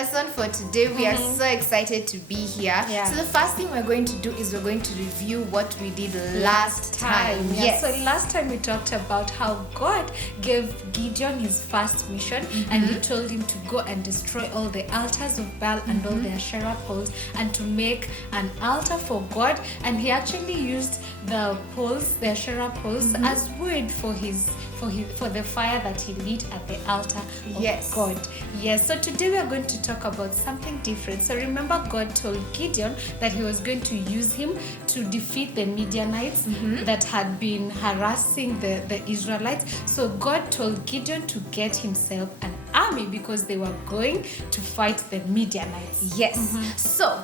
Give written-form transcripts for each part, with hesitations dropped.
lesson for today. We are so excited to be here. Yeah. So the first thing we're going to do is we're going to review what we did last time. Yes. So last time we talked about how God gave Gideon his first mission, and he told him to go and destroy all the altars of Baal and all the Asherah poles, and to make an altar for God. And he actually used the poles, the Asherah poles, as wood for the fire that he lit at the altar of God. Yes. So today we are going to talk about something different. So remember, God told Gideon that he was going to use him to defeat the Midianites that had been harassing the Israelites. So God told Gideon to get himself an army because they were going to fight the Midianites. Yes. So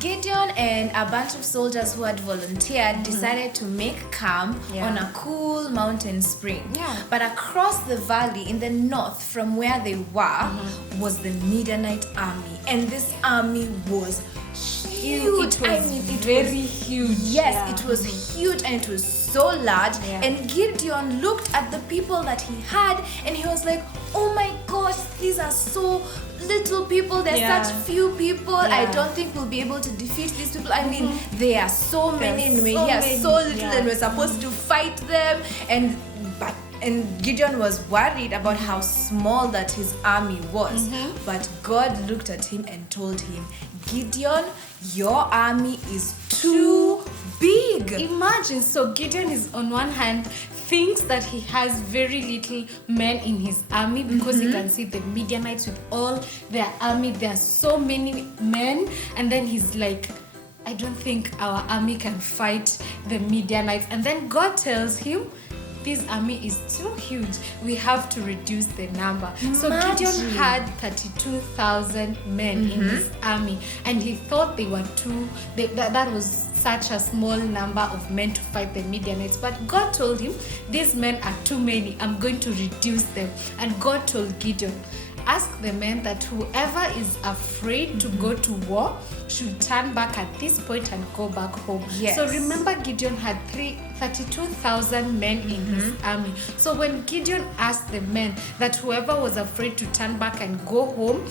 Gideon and a bunch of soldiers who had volunteered decided to make camp on a cool mountain spring. Yeah. But across the valley in the north from where they were was the Midianite army. And this army was huge. It was very huge. Yes, it was huge and it was so large. Yeah. And Gideon looked at the people that he had and he was like, oh my gosh, these are so little people. There's such few people. I don't think we'll be able to defeat these people. I mean, there are so many and we're here so little and we're supposed to fight them. And Gideon was worried about how small that his army was. But God looked at him and told him, Gideon, your army is too big. Imagine, so Gideon is on one hand thinks that he has very little men in his army because he can see the Midianites with all their army. There are so many men, and then he's like, I don't think our army can fight the Midianites. And then God tells him, this army is too huge. We have to reduce the number. So Gideon had 32,000 men in his army, and he thought they were that was such a small number of men to fight the Midianites. But God told him, these men are too many. I'm going to reduce them. And God told Gideon, ask the men that whoever is afraid to go to war should turn back at this point and go back home. Yes. So remember, Gideon had 32,000 men in his army. So when Gideon asked the men that whoever was afraid to turn back and go home,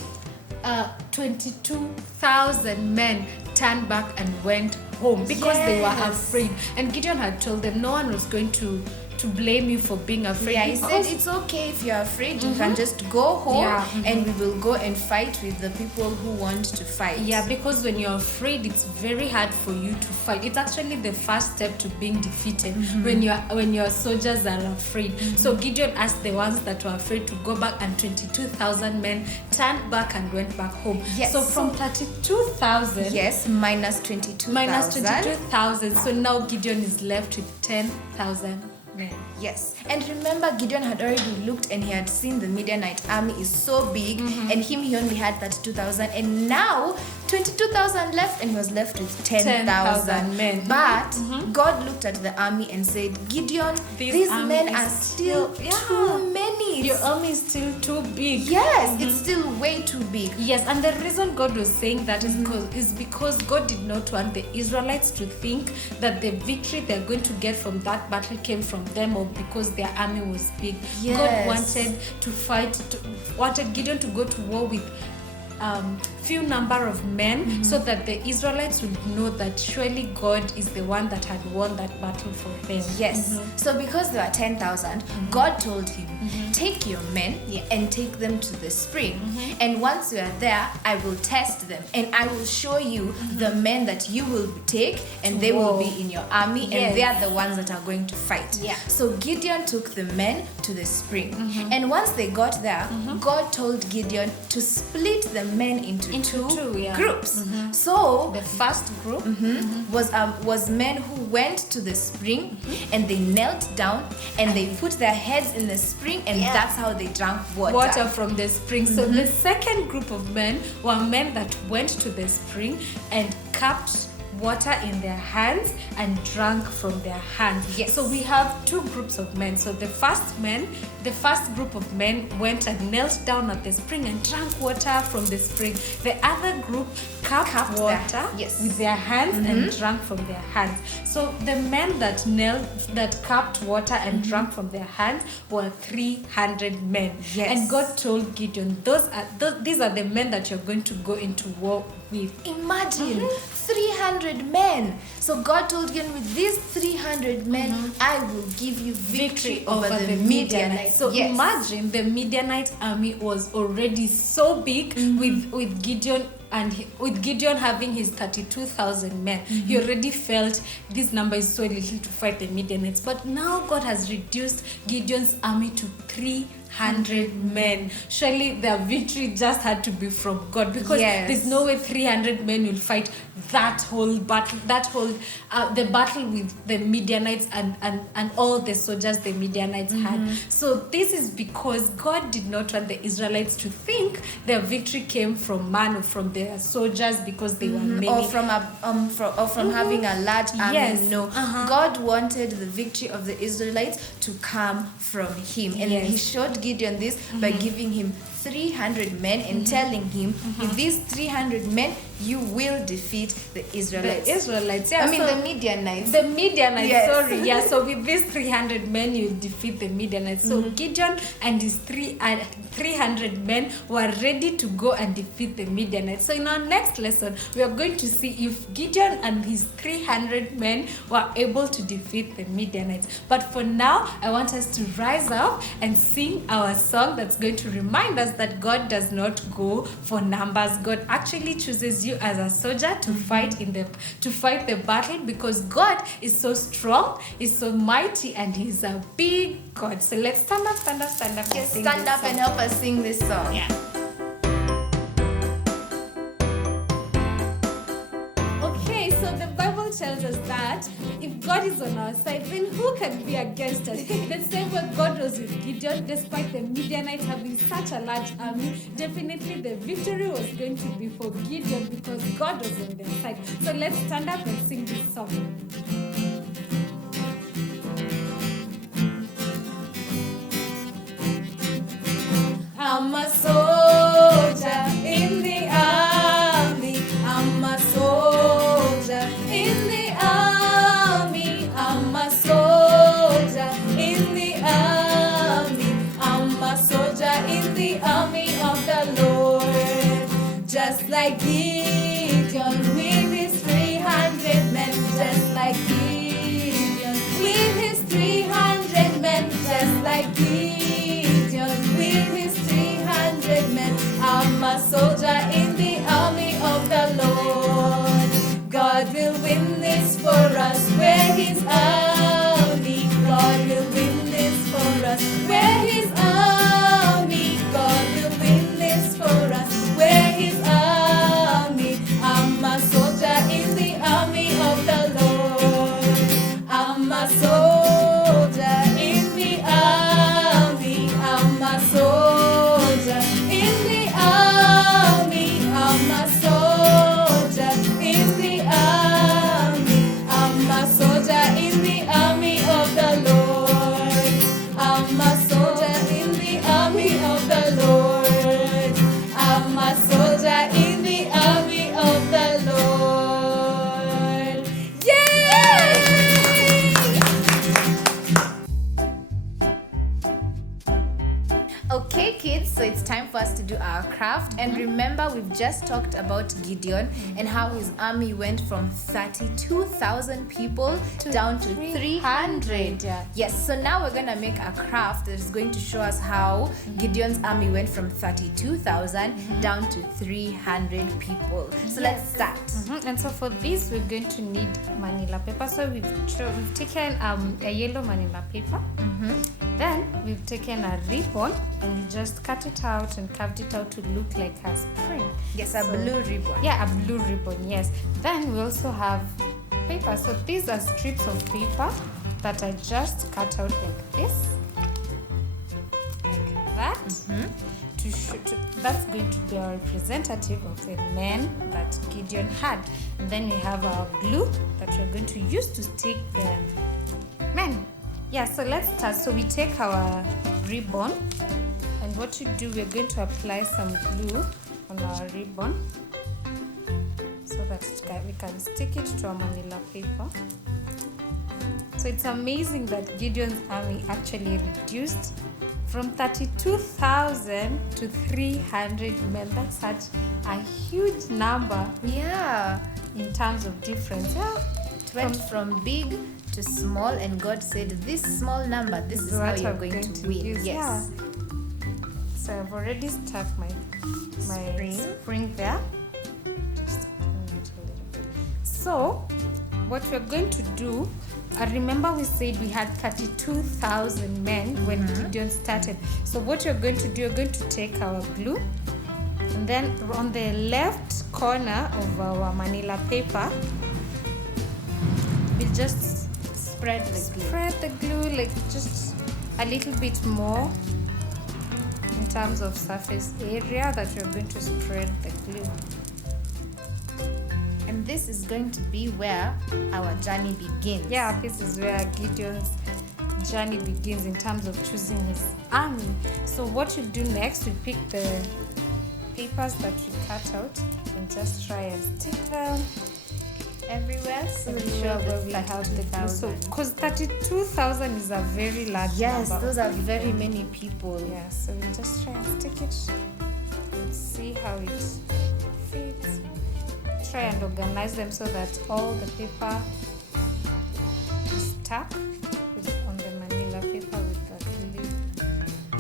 22,000 men turned back and went home because they were afraid. And Gideon had told them no one was going to blame you for being afraid. Yeah, he said it's okay if you're afraid, you can just go home and we will go and fight with the people who want to fight. Yeah, because when you're afraid, it's very hard for you to fight. It's actually the first step to being defeated when your soldiers are afraid. So Gideon asked the ones that were afraid to go back, and 22,000 men turned back and went back home. Yes. So from 32,000, minus 22,000. So now Gideon is left with 10,000 men. Yes. And remember, Gideon had already looked and he had seen the Midianite army is so big, and he only had 32,000, and now 22,000 left, and he was left with 10,000 men. But God looked at the army and said, Gideon, these men are still too many. Your army is still too big. Yes, it's still way too big. Yes, and the reason God was saying that is because God did not want the Israelites to think that the victory they're going to get from that battle came from them or because their army was big. Yes. God wanted Gideon to go to war with few number of men so that the Israelites would know that surely God is the one that had won that battle for them. Yes. So because there were 10,000, God told him, take your men and take them to the spring. And once you are there, I will test them and I will show you the men that you will take, and they will be in your army, and they are the ones that are going to fight. Yeah. So Gideon took the men to the spring. And once they got there, God told Gideon to split the men into two groups. So The first group was men who went to the spring and they knelt down and they put their heads in the spring, and that's how they drank water from the spring. So the second group of men were men that went to the spring and kept water in their hands and drank from their hands. Yes. So we have two groups of men. So the first group of men went and knelt down at the spring and drank water from the spring. The other group cupped water with their hands and drank from their hands. So the men that cupped water and drank from their hands were 300 men. Yes. And God told Gideon, these are the men that you're going to go into war with. Imagine 300 men. So God told Gideon, with these 300 men, I will give you victory over the Midianites. So imagine the Midianite army was already so big with Gideon. And with Gideon having his 32,000 men, he already felt this number is so little to fight the Midianites. But now God has reduced Gideon's army to 300 men. Surely their victory just had to be from God, because there's no way 300 men will fight that whole battle, the battle with the Midianites and all the soldiers the Midianites had. So this is because God did not want the Israelites to think their victory came from man or from their soldiers, because they were many, or from having a large army. No, God wanted the victory of the Israelites to come from Him, and He showed Gideon this by giving him 300 men and telling him, with these 300 men, you will defeat the Israelites. The Midianites. The Midianites, So with these 300 men, you defeat the Midianites. So Gideon and his 300 men were ready to go and defeat the Midianites. So in our next lesson, we are going to see if Gideon and his 300 men were able to defeat the Midianites. But for now, I want us to rise up and sing our song that's going to remind us that God does not go for numbers. God actually chooses you as a soldier to fight the battle, because God is so strong, is so mighty, and He's a big God. So let's stand up. Yes, stand up and help us sing this song. Yeah. Okay, so the Bible tells us that if God is on our side, then who can be against us? The same way God was with Gideon, despite the Midianites having such a large army, definitely the victory was going to be for Gideon, because God was on their side. So let's stand up and sing this song. I'm a soldier in the army. I'm a soldier in the army. I'm a soldier in the army. I'm a soldier in the army of the Lord. Just like Gideon with his 300 men. Just like Gideon with his 300 men. Just like Gideon with his 300 men. I'm a soldier in the army of the Lord. God will win this for us. We're His army. God will win this for us. We're His army. God will win this for us. We're His army. I'm a soldier in the army of the Lord. I'm a soldier in the army. I'm a soldier in the army. I'm a soldier in the army. I'm a soldier in the army of the Lord. I'm a soldier in the army of the Lord. I'm a soldier in the army of the Lord. Yay! Okay, kids, so it's time for us to do our craft. And remember, we've just talked about Gideon and how his army went from 32,000 people down to 300. Yes, so now we're going to make a craft that is going to show us how Gideon's army went from 32,000 down to 300 people. So let's start. And so for this, we're going to need manila paper. So we've taken a yellow manila paper. Then we've taken a ribbon and we just cut it out and carved it out to look like a spring. Yes, a blue ribbon. Yeah, a blue ribbon, yes. Then we also have paper. So these are strips of paper that I just cut out like this. Like that. that's going to be our representative of the men that Gideon had. And then we have our glue that we're going to use to stick the men. Yeah, so let's start. So we take our ribbon, and what you do, we're going to apply some glue on our ribbon so that we can stick it to our manila paper. So it's amazing that Gideon's army actually reduced from 32,000 to 300 men. That's such a huge number. Yeah. In terms of difference. Yeah. It went from big to small, and God said, this small number, this is how you're going to win. Use. Yes. Yeah. So I've already stuck my spring there. Just bring it a little bit. So what we're going to do, I remember we said we had 32,000 men when Gideon started. So what you're going to do, you're going to take our glue, and then on the left corner of our manila paper, we'll just spread the glue like just a little bit more in terms of surface area that you're going to spread the glue. And this is going to be where our journey begins. Yeah, this is where Gideon's journey begins in terms of choosing his army. So what you do next, you pick the papers that you cut out and just try and stick them everywhere, so where we have the glue. So, because 32,000 is a very large number. Yes, those are very many people. Yeah, so we just try and stick it and see how it fits. Try and organize them so that all the paper is stuck on the manila paper with the glue.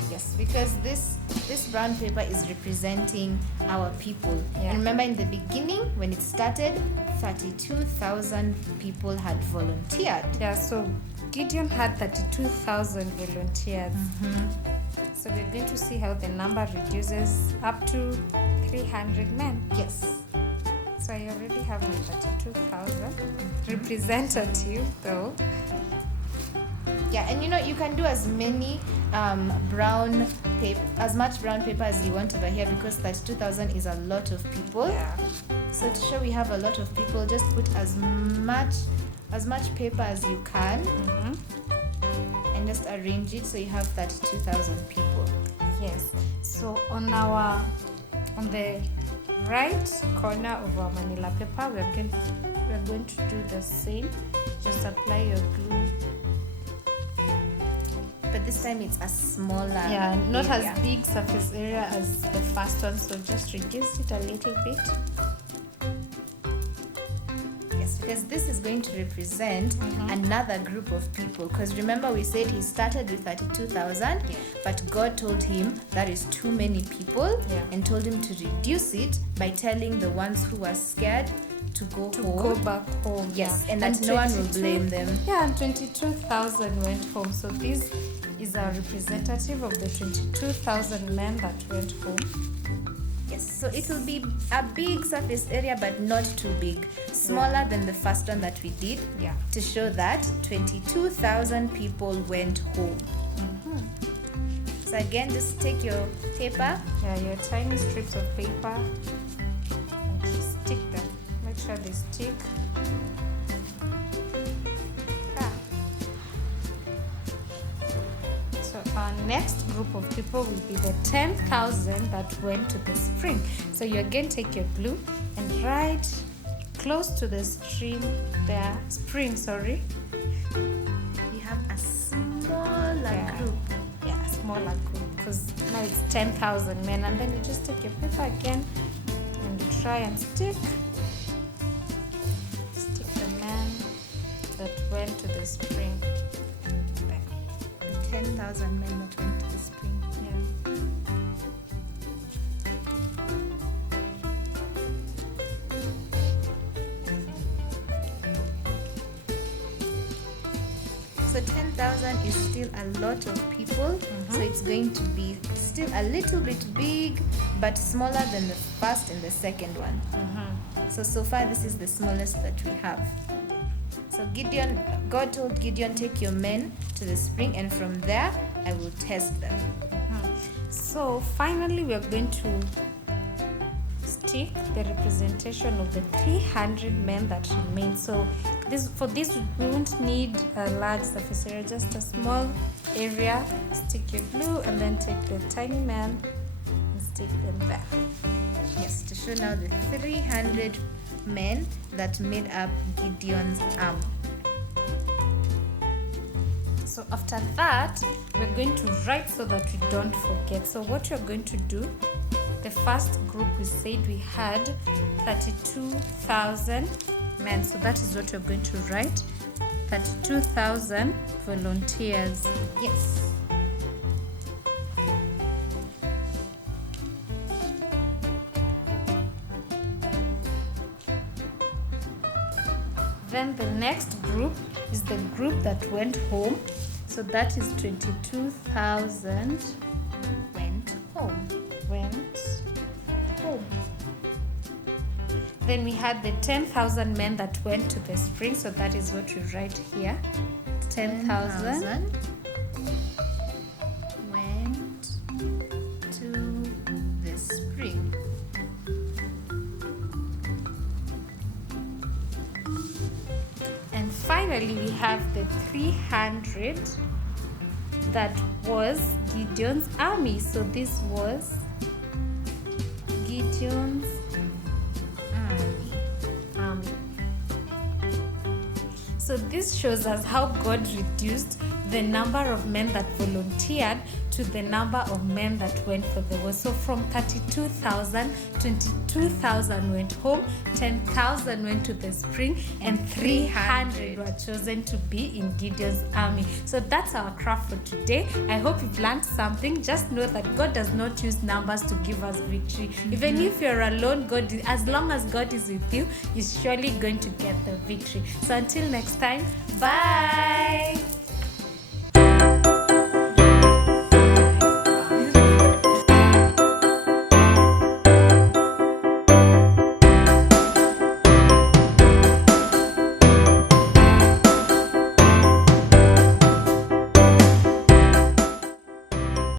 Yes, because this brown paper is representing our people. Yeah. And remember, in the beginning, when it started, 32,000 people had volunteered. Yeah, so Gideon had 32,000 volunteers. So we're going to see how the number reduces up to 300 men. Yes. So I already have my 32,000 representative though. Yeah, and you can do as many brown paper, as much brown paper as you want over here, because 32,000 is a lot of people. Yeah. So to show we have a lot of people, just put as much paper as you can, and just arrange it so you have 32,000 people. Yes. So on the right corner of our manila paper, we're going to do the same. Just apply your glue. But this time it's a smaller not area. as big surface area as the first one, so just reduce it a little bit. Yes, because this is going to represent another group of people. Because remember, we said he started with 32,000, but God told him that is too many people, and told him to reduce it by telling the ones who were scared to go back home. Yes, and that no one will blame them. Yeah, and 22,000 went home. So this is a representative of the 22,000 men that went home. Yes, so it will be a big surface area, but not too big. Smaller than the first one that we did. Yeah. To show that 22,000 people went home. So again, just take your paper. Yeah, your tiny strips of paper, and just stick them. Make sure they stick. So our next group of people will be the 10,000 that went to the spring. So you again take your glue and right close to the spring, You have a smaller group. Yeah, a smaller group, because now it's 10,000 men. And then you just take your paper again and you try and stick the men that went to the spring. 10,000 men that went to the spring. Yeah. So 10,000 is still a lot of people. So it's going to be still a little bit big, but smaller than the first and the second one. So far this is the smallest that we have. So God told Gideon, take your men to the spring, and from there I will test them. So finally, we are going to stick the representation of the 300 men that remain. So for this we won't need a large surface area, just a small area. Stick your glue and then take the tiny men and stick them there. Yes, to show now the 300 men that made up Gideon's army. So after that, we're going to write so that we don't forget. So what you're going to do, the first group we said we had 32,000 men. So that is what you're going to write. 32,000 volunteers. Yes. Then the next group is the group that went home. So that is 22,000 Went home. Then we had the 10,000 men that went to the spring. So that is what we write here. 10,000 went to the spring. And finally, we have the 300 that was Gideon's army. So this was Gideon's army. So this shows us how God reduced the number of men that volunteered to the number of men that went for the war. So from 32,000, 22,000 went home, 10,000 went to the spring, and 300 were chosen to be in Gideon's army. So that's our craft for today. I hope you've learned something. Just know that God does not use numbers to give us victory. Even if you're alone, as long as God is with you, you're surely going to get the victory. So until next time, bye.